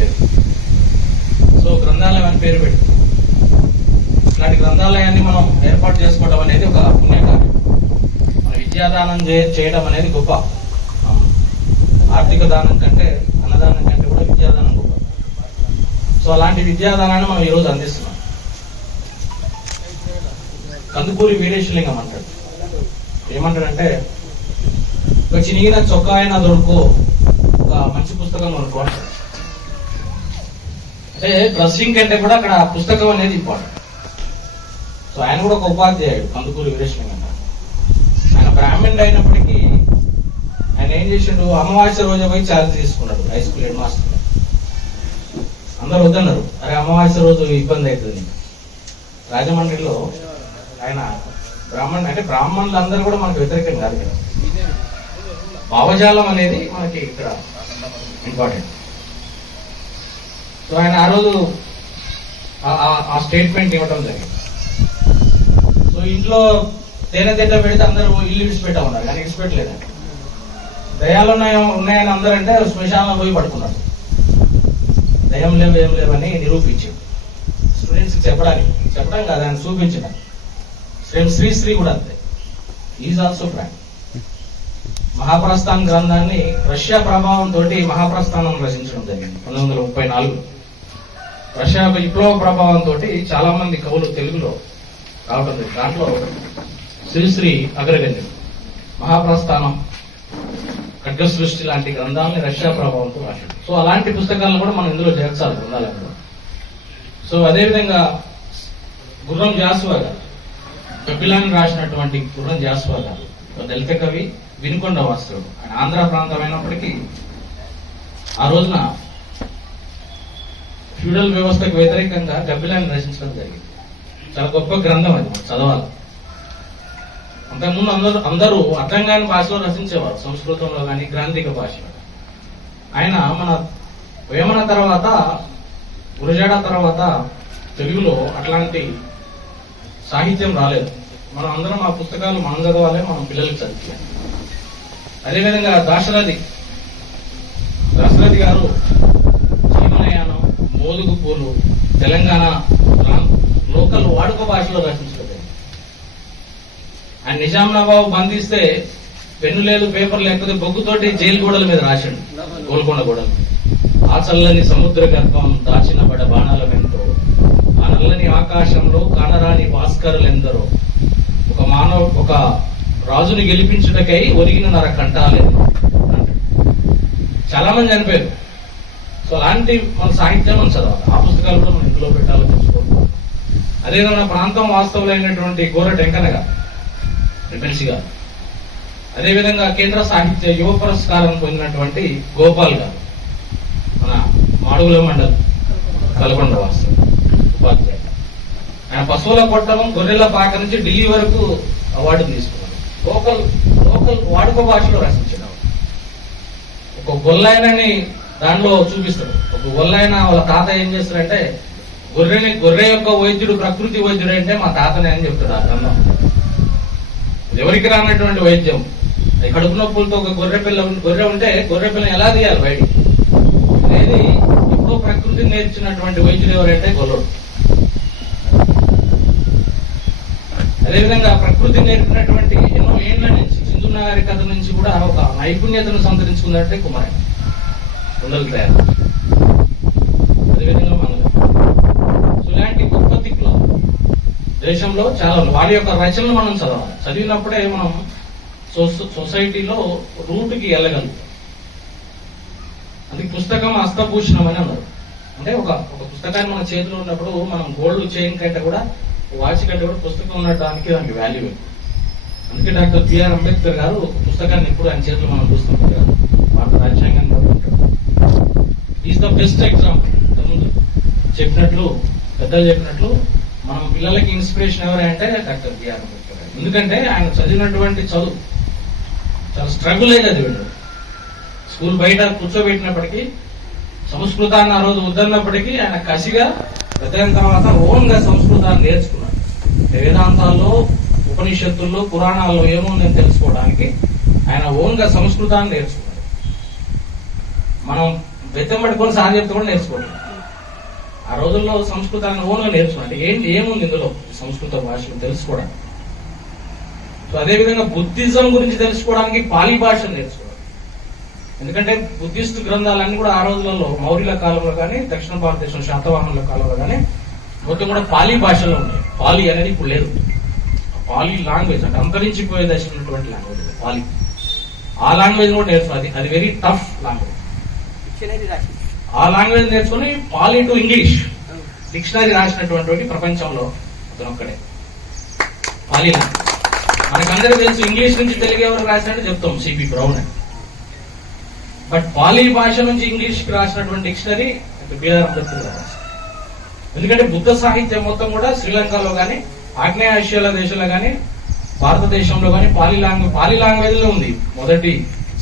పేరు. సో గ్రంథాలయం అని పేరు పెట్టి ఇలాంటి గ్రంథాలయాన్ని మనం ఏర్పాటు చేసుకోవడం అనేది ఒక పుణ్యకార్యం. మన విద్యాదానం చేయడం అనేది గొప్ప. ఆర్థిక దానం కంటే, అన్నదానం కంటే కూడా విద్యాదానం గొప్ప. సో అలాంటి విద్యాదానాన్ని మనం ఈరోజు అందిస్తున్నాం. కందుకూరి వీరేశలింగం అంటాడు. ఏమంటాడంటే, ఒక చినిగిన చొక్కా అయినా దొరుకో, ఒక మంచి పుస్తకం దొరుకో అంటాడు. అంటే డ్రెస్సింగ్ కంటే కూడా అక్కడ పుస్తకం అనేది ఇంపార్టెంట్. సో ఆయన కూడా ఒక ఉపాధ్యాయుడు, కందుకూరి వీరేశలింగం. ఆయన బ్రాహ్మణుడు అయినప్పటికీ ఆయన ఏం చేసిండు, అమావాస్య రోజు పోయి ఛార్జ్ తీసుకున్నాడు హై స్కూల్ హెడ్ మాస్టర్. అందరూ వద్దన్నారు, అరే అమావాస్య రోజు ఇబ్బంది అవుతుంది. రాజమండ్రిలో ఆయన బ్రాహ్మణులు అందరూ కూడా మనకు వ్యతిరేకం కాదు కదా. భావజాలం అనేది మనకి ఇక్కడ ఇంపార్టెంట్. సో ఆయన ఆ రోజు ఆ స్టేట్మెంట్ ఇవ్వడం జరిగింది. సో ఇంట్లో తేనె తిట్ట పెడితే అందరూ ఇల్లు విడిచిపెట్టా ఉన్నారు, కానీ విడిచిపెట్టలేదండి. దయాలు ఉన్నాయని అందరంటే శ్మశానంలో పోయి పడుకున్నాడు. దయం లేవు ఏం లేవని నిరూపించాడు స్టూడెంట్స్ చెప్పడం కాదు, ఆయన చూపించడం. శ్రీశ్రీ కూడా అంతే, ఈజ్ ఆల్సో ఫ్రాంక్. మహాప్రస్థాన్ గ్రంథాన్ని రష్యా ప్రభావంతో మహాప్రస్థానం రచించడం జరిగింది 1934. రష్యా విప్లవ ప్రభావంతో చాలా మంది కవులు తెలుగులో రావడం జరిగింది. దాంట్లో శ్రీశ్రీ అగ్రగణ్యం. మహాప్రస్థానం, ఖడ్గ సృష్టి లాంటి గ్రంథాలని రష్యా ప్రభావంతో రాశాడు. సో అలాంటి పుస్తకాలను కూడా మనం ఇందులో చేర్చాలి గ్రంథాలయంలో. సో అదేవిధంగా గుర్రం జాస్వా గారు, కపిలాన్ని రాసినటువంటి గుర్రం జాస్వా గారు దళిత కవి, వినుకొండ వాస్తవుడు. ఆయన ఆంధ్ర ప్రాంతం అయినప్పటికీ ఆ రోజున ఫ్యూడల్ వ్యవస్థకు వ్యతిరేకంగా కపిలాన్ని రచించడం జరిగింది. చాలా గొప్ప గ్రంథం అది, మనం చదవాలి. అంతకుముందు అందరూ అర్థం కాని భాషలో రచించేవారు, సంస్కృతంలో కానీ గ్రాంధిక భాషలో. ఆయన మన వేమన తర్వాత, గురజాడ తర్వాత తెలుగులో అట్లాంటి సాహిత్యం రాలేదు. మనం అందరం ఆ పుస్తకాలు మనం చదవాలి, మనం పిల్లలకు చదివించాలి. అదేవిధంగా దాశరథి గారు చీమనయానం, మోదుగు పూలు తెలంగాణ లోకల్ వాడుక భాషలో రచించలేదు. ఆయన నిజాం నవాబు బంధిస్తే పెన్ను లేదు, పేపర్ లేకపోతే బొగ్గుతోటి జైలు గోడల మీద రాశాడు, గోల్కొండ గోడలు. ఆ చల్లని సముద్ర గర్భం దాచిన బడ బాణాల వెంటో, ఆ నల్లని ఆకాశంలో కానరాని భాస్కరులెందరో, ఒక రాజుని గెలిపించుటకై ఒరిగిన నర కంటాలేదు. చాలా మంది చనిపోయారు. సో అలాంటి మన సాహిత్యం మనం చదవాలి. ఆ పుస్తకాలు కూడా మనం ఇంట్లో పెట్టాలో తెలుసుకోవాలి. అదేవిధంగా ప్రాంతం వాస్తవులైనటువంటి గోర టెంకన గారు, ఎమ్మెల్సీ గారు, అదేవిధంగా కేంద్ర సాహిత్య యువ పురస్కారం పొందినటువంటి గోపాల్ గారు, మన మాడుగుల మండలం కలకొండ వాస్తవం ఉపాధ్యాయుడు. ఆయన పశువుల కొట్టడం, గొర్రెల పాక నుంచి ఢిల్లీ వరకు అవార్డు తీసుకున్నారు. లోకల్ వాడుక భాషలో రచించాడు. ఒక గొల్లైనని దానిలో చూపిస్తాడు. ఒక గొల్లైన వాళ్ళ తాత ఏం చేస్తాడంటే, గొర్రె యొక్క వైద్యుడు ప్రకృతి వైద్యుడు అంటే మా తాతనే అని చెప్తాడు ఆ గ్రంథం. ఎవరికి రానటువంటి వైద్యం, కడుపు నొప్పులతో ఒక గొర్రె ఉంటే గొర్రె పిల్లని ఎలా తీయాలి బయట అనేది ఎప్పుడో ప్రకృతిని నేర్చినటువంటి వైద్యుడు ఎవరంటే గొల్లడు. అదేవిధంగా ప్రకృతి నేర్పినటువంటి ఎన్నో ఏళ్ల నుంచి, సింధు నాగరికత నుంచి కూడా ఒక నైపుణ్యతను సంతరించుకున్నట్టే కుమారయ్య కుండలు తయారు. అదేవిధంగా మంగళ. సో ఇలాంటి గొప్ప దిక్కులు దేశంలో చాలా వారి యొక్క రచనలు మనం చదవాలి. చదివినప్పుడే మనం సొసైటీలో రూట్కి వెళ్ళగలుగుతాం. అది పుస్తకం హస్తభూషణం అని అన్నారు. అంటే ఒక పుస్తకాన్ని మన చేతిలో ఉన్నప్పుడు మనం గోల్డ్ చైన్ కంటే కూడా, వాచ్ కంటే కూడా పుస్తకం ఉండటానికి దానికి వాల్యూ. అందుకే డాక్టర్ బిఆర్ అంబేద్కర్ గారు ఒక పుస్తకాన్ని ఎప్పుడు ఆయన చేతిలో మనం చూస్తుంటాం కదా, భారత రాజ్యాంగాన్ని ఈజ్ ద బెస్ట్ ఎగ్జాంపుల్. ముందు చెప్పినట్లు, పెద్దలు చెప్పినట్లు, మనం పిల్లలకి ఇన్స్పిరేషన్ ఎవరంటే డాక్టర్ బిఆర్ అంబేద్కర్ గారు. ఎందుకంటే ఆయన చదివినటువంటి చదువు చాలా స్ట్రగుల్ అయ్యి చదివాడు. స్కూల్ బయట కూర్చోబెట్టినప్పటికీ, సంస్కృతాన్ని ఆ రోజు వద్దన్నప్పటికీ ఆయన కసిగా పెద్దయిన తర్వాత ఓన్ గా సంస్కృతాన్ని నేర్చుకున్నాడు. వేదాంతాల్లో, ఉపనిషత్తుల్లో, పురాణాల్లో ఏముందని తెలుసుకోవడానికి ఆయన ఓన్ గా సంస్కృతాన్ని నేర్చుకున్నాడు. బెత్తం పట్టుకొని సార్ చెప్తే కూడా నేర్చుకోండి. ఆ రోజుల్లో సంస్కృతాన్ని ఓన్గా నేర్చుకోండి. ఏముంది ఇందులో సంస్కృత భాషలు తెలుసుకోవడానికి. సో అదేవిధంగా బుద్ధిజం గురించి తెలుసుకోవడానికి పాలీ భాషను నేర్చుకోవాలి. ఎందుకంటే బుద్ధిస్ట్ గ్రంథాలన్నీ కూడా ఆ రోజులలో మౌర్యుల కాలంలో కానీ దక్షిణ భారతదేశం శాతవాహనుల కాలంలో కానీ మొత్తం కూడా పాలీ భాషలో ఉన్నాయి. పాలీ అనేది ఇప్పుడు లేదు. పాలీ లాంగ్వేజ్ అంటే అంతరించిపోయే దశలో ఉన్నటువంటి లాంగ్వేజ్ పాలీ. ఆ లాంగ్వేజ్ కూడా నేర్చుకోవాలి. అది వెరీ టఫ్ లాంగ్వేజ్. ఆ లాంగ్వేజ్ నేర్చుకుని పాలీ టు ఇంగ్లీష్ డిక్షనరీ రాసినటువంటి ప్రపంచంలో అతను ఒక్కడే పాలీ లాంగ్వేజ్. మనకందరికీ తెలుసు ఇంగ్లీష్ నుంచి తెలుగు ఎవరు రాసినట్టు చెప్తాం సిపి బ్రౌన్ అని. బట్ పాలీ భాష నుంచి ఇంగ్లీష్ కి రాసినటువంటి డిక్షనరీ బిఆర్ అంబేద్కర్ రాశారు. ఎందుకంటే బుద్ధ సాహిత్యం మొత్తం కూడా శ్రీలంకలో కానీ ఆగ్నేయ ఆసియాల దేశంలో కానీ భారతదేశంలో కానీ పాలీ లాంగ్వేజ్ లో ఉంది మొదటి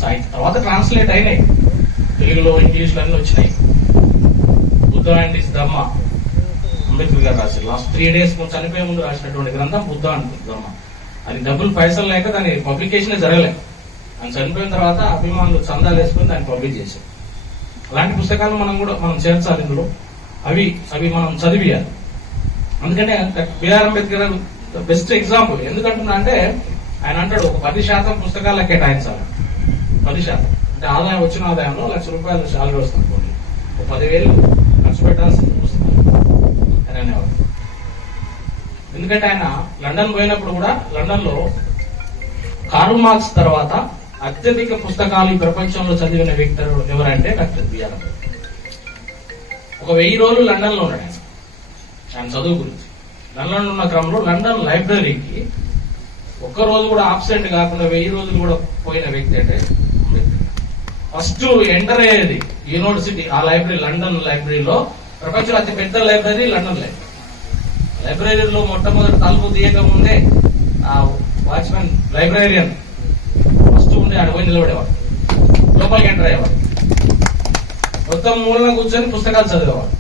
సాహిత్యం. తర్వాత ట్రాన్స్లేట్ అయినాయి తెలుగులో ఇంగ్లీష్లో అన్ని వచ్చినాయి. బుద్ధ అండ్ హిస్ ధమ్మ అంబేద్కర్ గారు రాశారు. లాస్ట్ 3 days చనిపోయే ముందు రాసినటువంటి గ్రంథం బుద్ధ అండ్ ధమ్మ. అది డబ్బులు పైసలు లేక దాని పబ్లికేషన్ జరగలేదు. ఆయన చనిపోయిన తర్వాత అభిమానులు చందాలు వేసుకుని దాన్ని పబ్లిష్ చేశారు. అలాంటి పుస్తకాలు మనం చేర్చాలి ఇందులో. అవి మనం చదివియాలి. అందుకనే బిఆర్ అంబేద్కర్ బెస్ట్ ఎగ్జాంపుల్. ఎందుకంటున్నా అంటే ఆయన అంటాడు ఒక 10% పుస్తకాలకు కేటాయించాలి. 10% అంటే ఆదాయం వచ్చిన ఆదాయంలో ₹1,00,000 శాలరీ వస్తుంది. ఒక 10,000 ఖర్చు పెట్టాల్సిన పుస్తకాలు అని అనేవాడు. ఎందుకంటే ఆయన లండన్ పోయినప్పుడు కూడా లండన్ లో కార్ల్ మార్క్స్ తర్వాత అత్యధిక పుస్తకాలు ఈ ప్రపంచంలో చదివిన వ్యక్తి ఎవరంటే డాక్టర్ బిఆర్ అంబేద్కర్. ఒక 1000 రోజులు లండన్ లో ఉన్నాడు ఆయన చదువు గురించి. లండన్ లో ఉన్న క్రమంలో లండన్ లైబ్రరీకి ఒక్కరోజు కూడా ఆబ్సెంట్ కాకుండా 1000 రోజులు కూడా పోయిన వ్యక్తి అంటే అంబేద్కర్. ఫస్ట్ ఎంటర్ అయ్యేది యూనివర్సిటీ ఆ లైబ్రరీ, లండన్ లైబ్రరీలో ప్రపంచంలో అతి పెద్ద లైబ్రరీ లండన్ లైబ్రరీ. లైబ్రరీలో మొట్టమొదటి తలుపు తీయక ముందే ఆ వాచ్మెన్ లైబ్రేరియన్ ఫస్ట్ ఉండే ఆడ పోయి నిలబడేవాడు. లోపలికి ఎంటర్ అయ్యేవాడు. మొత్తం మూలన కూర్చొని పుస్తకాలు చదివేవాడు.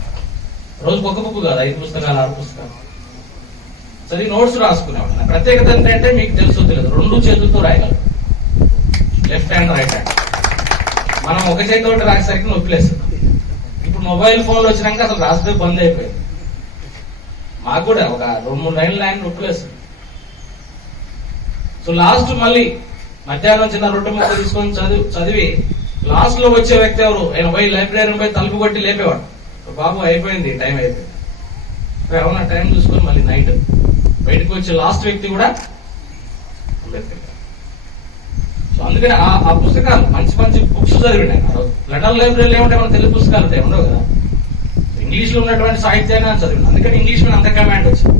రోజుకు ఒక బుక్ కాదు, 5 పుస్తకాలు 6 పుస్తకాలు చదివి నోట్స్ రాసుకునేవాడు. నా ప్రత్యేకత ఏంటంటే మీకు తెలుసో తెలియదు, 2 చేతులతో రాయగలరు, లెఫ్ట్ హ్యాండ్ రైట్ హ్యాండ్. మనం ఒక చేతితో రాసేసరికి నొప్పిలేస్తుంది. ఇప్పుడు మొబైల్ ఫోన్లు వచ్చినాక అసలు రాస్తే బంద్ అయిపోయింది. మాకు కూడా ఒక 2-3 లైన్లు ఆయన నొప్పిలేస్తుంది. సో లాస్ట్ మళ్ళీ మధ్యాహ్నం చిన్న రొట్టె ముక్క తీసుకొని చదివి లాస్ట్ లో వచ్చే వ్యక్తి ఎవరు? ఆయన పోయి లైబ్రరీ పోయి తలుపు కొట్టి లేపేవాడు. బాబు అయిపోయింది, టైం అయిపోయింది. అవునా టైం చూసుకొని మళ్ళీ నైట్ బయటకు వచ్చే లాస్ట్ వ్యక్తి కూడా అంబేద్కర్. సో అందుకని ఆ పుస్తకాలు మంచి మంచి బుక్స్ చదివిండి ఆయన. లండన్ లైబ్రరీలో ఏమంటే మన తెలుగు పుస్తకాలు ఉంటాయి, ఉండవు కదా. ఇంగ్లీష్ లో ఉన్నటువంటి సాహిత్యాన్ని చదివింది. అందుకని ఇంగ్లీష్ మీద అంత కమాండ్ వచ్చింది.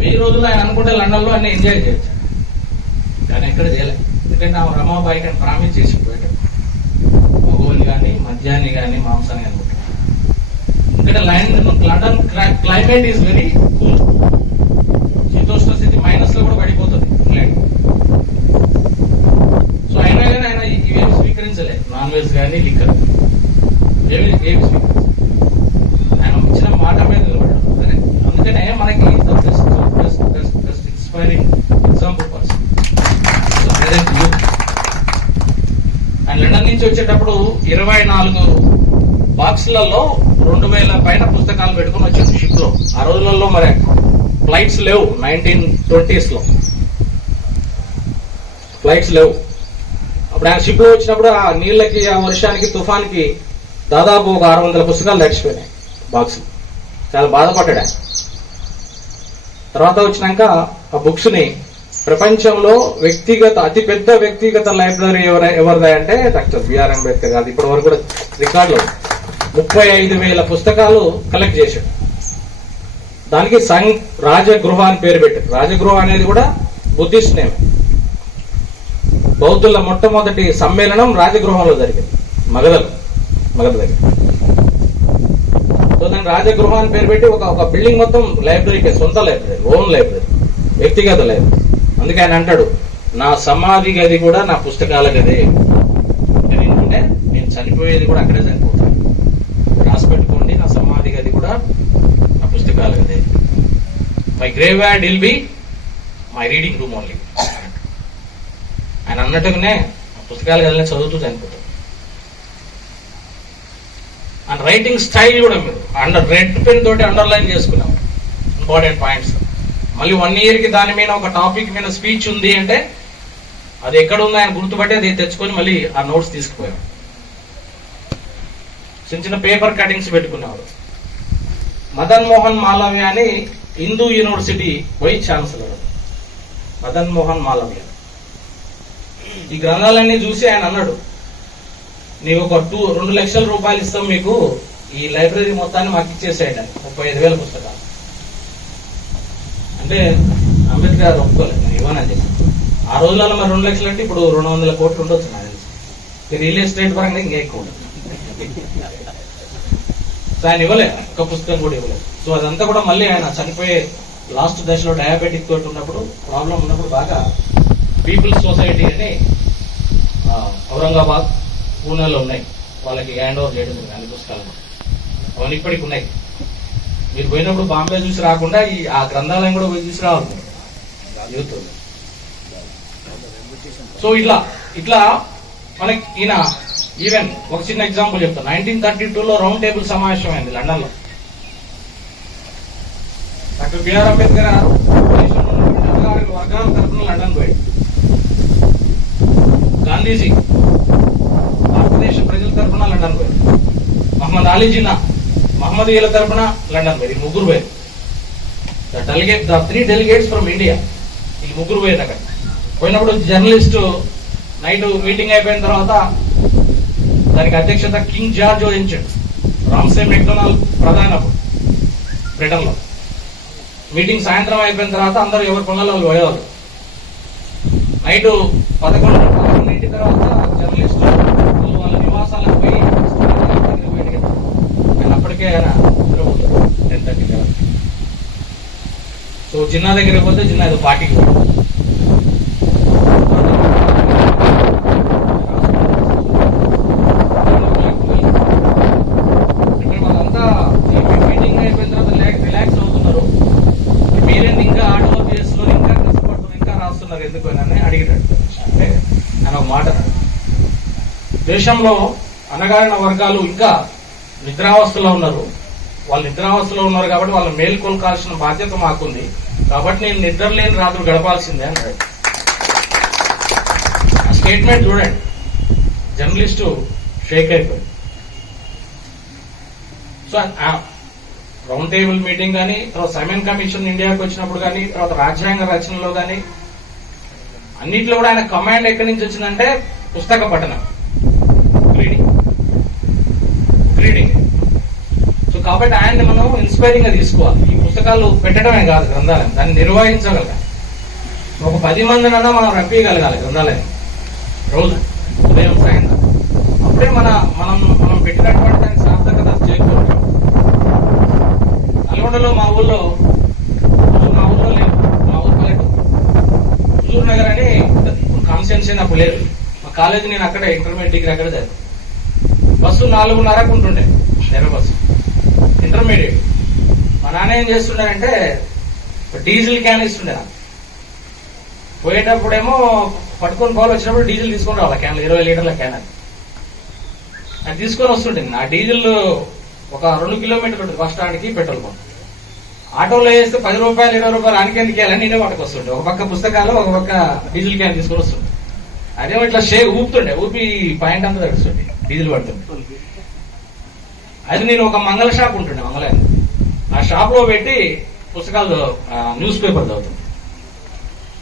1000 రోజులు ఆయన అనుకుంటే లండన్ లో అన్ని ఎంజాయ్ చేయొచ్చు, కానీ ఎక్కడ చేయలేదు. ఎందుకంటే ఆ రమాబాయికి అని ప్రామిస్ చేసి పోయాడు, మగోని కానీ మద్యాన్ని కానీ మాంసాన్ని అనుకుంటాడు. ఎందుకంటే London climate is very cool. శీతోష్ణ స్థితి మైనస్ లో కూడా పడిపోతుంది ఇంగ్లాండ్. సో అయినా కానీ ఆయన ఇవేమి స్వీకరించలేదు, నాన్ వెజ్ కానీ లిక్కర్ ఏమి స్వీకరించలేదు. ఆయన ఇచ్చిన మాట మీద నిలబడ్డాడు. అందుకనే మనకి inspiring example person present youth. ఆయన లండన్ నుంచి వచ్చేటప్పుడు 24 బాక్సులలో 2000 పైన పుస్తకాలు పెట్టుకుని వచ్చాడు షిప్ లో. ఆ రోజులలో మరి ఫ్లైట్స్ లేవు, 1920s లో ఫ్లైట్స్ లేవు. అప్పుడు ఆయన షిప్ లో వచ్చినప్పుడు ఆ నీళ్లకి, ఆ వర్షానికి, తుఫాన్కి దాదాపు ఒక 600 పుస్తకాలు తడిచిపోయినాయి బాక్స్. చాలా బాధపడ్డాడు ఆయన. తర్వాత వచ్చినాక ఆ బుక్స్ ని ప్రపంచంలో అతిపెద్ద వ్యక్తిగత లైబ్రరీ ఎవరిదా అంటే డాక్టర్ బిఆర్ అంబేద్కర్ గారు. ఇప్పటి వరకు కూడా రికార్డులో 35,000 పుస్తకాలు కలెక్ట్ చేశాడు. దానికి రాజగృహ అని పేరు పెట్టారు. రాజగృహ అనేది కూడా బుద్ధిస్ట్ నేమ్. బౌద్ధుల మొట్టమొదటి సమ్మేళనం రాజగృహంలో జరిగింది, మగధ దగ్గర. సో దాని రాజగృహ అని పేరు పెట్టి ఒక బిల్డింగ్ మొత్తం లైబ్రరీకి, సొంత లైబ్రరీ, ఓన్ లైబ్రరీ, వ్యక్తిగత లైబ్రరీ. అందుకే ఆయన అంటాడు, నా సమాధి గది కూడా నా పుస్తకాల గదే. ఎందుకంటే నేను చనిపోయేది కూడా అక్కడే చనిపోతాను. రాసి పెట్టుకోండి, నా సమాధి గది కూడా నా పుస్తకాల గదే. My grave yard will be my reading room only. ఆయన అన్నట్టుగానే పుస్తకాల గదిని చదువుతూ చనిపోతాడు. అండ్ రైటింగ్ స్టైల్ కూడా మీరు రెడ్ పెన్ తోటి అండర్లైన్ చేసుకున్నాం ఇంపార్టెంట్ పాయింట్స్. మళ్ళీ 1 yearకి దాని మీద ఒక టాపిక్ మీద స్పీచ్ ఉంది అంటే అది ఎక్కడ ఉందో ఆయన గుర్తుపట్టి అది తెచ్చుకొని మళ్ళీ ఆ నోట్స్ తీసుకుపోయాం. చిన్న చిన్న పేపర్ కటింగ్స్ పెట్టుకున్నారు. మదన్ మోహన్ మాలవ్య అని Hindu university vice chancellor Madan Mohan Malaviya. ఈ గ్రంథాలన్నీ చూసి ఆయన అన్నాడు, నీవు ఒక 2 లక్షల రూపాయలు ఇస్తాం మీకు, ఈ లైబ్రరీ మొత్తాన్ని మాకు ఇచ్చేసేయండి అని. 35,000 పుస్తకాలు అంటే అంబేద్కర్ గారు ఒప్పుకోలేదు, నేను ఇవ్వనని చెప్పి. ఆ రోజులలో మరి 2 లక్షలు అంటే ఇప్పుడు 200 కోట్లు ఉండొచ్చు నాకు తెలిసి. రియల్ ఎస్టేట్ పరంగా ఇంకా ఎక్కువ ఉంటుంది. సో ఆయన ఇవ్వలేదు, ఒక్క పుస్తకం కూడా ఇవ్వలేదు. సో అదంతా కూడా మళ్ళీ ఆయన చనిపోయే లాస్ట్ దశలో డయాబెటిక్ తోటి ఉన్నప్పుడు, ప్రాబ్లం ఉన్నప్పుడు బాగా పీపుల్స్ సొసైటీ అని ఔరంగాబాద్, పూణేలో ఉన్నాయి, వాళ్ళకి హ్యాండ్ ఓవర్ చేయడం అన్ని పుస్తకాలు. అవన్నీ ఇప్పటికి ఉన్నాయి. మీరు పోయినప్పుడు బాంబే చూసి రాకుండా ఆ గ్రంథాలయం కూడా పోయి చూసి రావాలి యూత్. సో ఇట్లా మనకి ఈయన ఈవెన్ ఒక చిన్న ఎగ్జాంపుల్ చెప్తాను. 1932లో రౌండ్ టేబుల్ సమావేశం అయింది లండన్ లో. డాక్టర్ బిఆర్ అంబేద్కర్ గారు వర్గాల తరఫున లండన్ పోయాడు. గాంధీజీ భారతదేశ ప్రజల తరఫున లండన్ పోయారు. మహమ్మద్ అలీ జిన్నా మహమ్మదీయుల తరఫున లండన్ పోయారు. ఈ ముగ్గురు పోయారు. ద 3 delegates ఫ్రమ్ ఇండియా, ఈ ముగ్గురు పోయారు. అక్కడ పోయినప్పుడు జర్నలిస్టు నైట్ మీటింగ్ అయిపోయిన తర్వాత దానికి అధ్యక్షత కింగ్ జార్జ్ వహించాడు. రామ్సే మెక్డొనాల్డ్ ప్రధాని అప్పుడు బ్రిటన్ లో. మీటింగ్ సాయంత్రం అయిపోయిన తర్వాత అందరూ ఎవరి పనులలో వాళ్ళు పోయేవాళ్ళు. నైట్ 11 తర్వాత జర్నలిస్టులు వాళ్ళ నివాసాలకు పోయి ఆయన అప్పటికే ఆయన 10:30. సో చిన్న దగ్గరికి పోతే చిన్న ఏదో పార్టీకి పోయి మీటింగ్ అయిపోయిన తర్వాత రిలాక్స్ అవుతున్నారు. మీరేంటి ఇంకా ఆర్ట్ వర్క్ చేస్తున్నారు, ఇంకా కష్టపడుతున్నారు, ఇంకా రాస్తున్నారు ఎందుకు అని అడిగాడు. అంటే ఆయన ఒక మాట అన్నాడు, దేశంలో అణగారిన వర్గాలు ఇంకా నిద్రావస్థలో ఉన్నారు. వాళ్ళు నిద్రావస్థలో ఉన్నారు కాబట్టి వాళ్ళు మేల్కొల్కాల్సిన బాధ్యత మాకుంది. కాబట్టి నేను నిద్రలేని రాత్రులు గడపాల్సిందే అన్నాడు. ఆ స్టేట్మెంట్ చూడండి, జర్నలిస్టు షేక్ అయిపోయింది. సో రౌండ్ టేబుల్ మీటింగ్ కానీ, తర్వాత సైమన్ కమిషన్ ఇండియాకి వచ్చినప్పుడు కానీ, తర్వాత రాజ్యాంగ రచనలో కానీ అన్నింటిలో కూడా ఆయన కమాండ్ ఎక్కడి నుంచి వచ్చిందంటే పుస్తక పఠనం, రీడింగ్. సో కాబట్టి ఆయన్ని మనం ఇన్స్పైరింగ్ గా తీసుకోవాలి. ఈ పుస్తకాలు పెట్టడమే కాదు గ్రంథాలయం, దాన్ని నిర్వహించగలగాలి. ఒక 10 మందినన్నా మనం రప్పియగలగాలి గ్రంథాలయం రోజు ఉదయం సాయంత్రం. అప్పుడే మనం పెట్టినటువంటి దానికి సార్థకత చేకూరుతాం. నల్గొండలో మా ఊళ్ళో లేదు, మా ఊరు పల్లెటూరు హుజూర్ నగర్ అని ఇప్పుడు కాన్స్టిట్యున్సీ అప్పుడు లేదు. మా కాలేజీ నేను అక్కడే ఇంటర్మీడియట్ డిగ్రీ అక్కడే చదివాను. బస్సు 4:30కు ఉంటుండే, నెర్ర బస్సు ఇంటర్మీడియట్. మా నాన్న ఏం చేస్తుండేనంటే డీజిల్ క్యాన్ ఇస్తుండే నాకు. పోయేటప్పుడేమో పట్టుకొని పోవాలి, వచ్చినప్పుడు డీజిల్ తీసుకొని రావాలి క్యాన్లు, 20 లీటర్ల క్యాన్. అది తీసుకొని వస్తుండే. ఆ డీజిల్ ఒక 2 కిలోమీటర్లు ఉంటుంది బస్ స్టాండ్కి పెట్రోల్ పంప్. ఆటోలో వేస్తే 10 రూపాయలు 20 రూపాయలు ఆనికెందుకు వెళ్ళని నేనే వాటికి వస్తుండే. ఒక పక్క పుస్తకాలు, ఒక పక్క డీజిల్ క్యాన్ తీసుకొని వస్తుండే. అదేమో ఇట్లా ఊపుతుండే, ఊపి పాయింట్ అంతా తడుస్తుండే, డీజిల్ పడుతుండే. అది నేను ఒక మంగళ షాప్ ఉంటుండే మంగళాన్ని, ఆ షాప్ లో పెట్టి పుస్తకాలు న్యూస్ పేపర్ చదువుతుండే.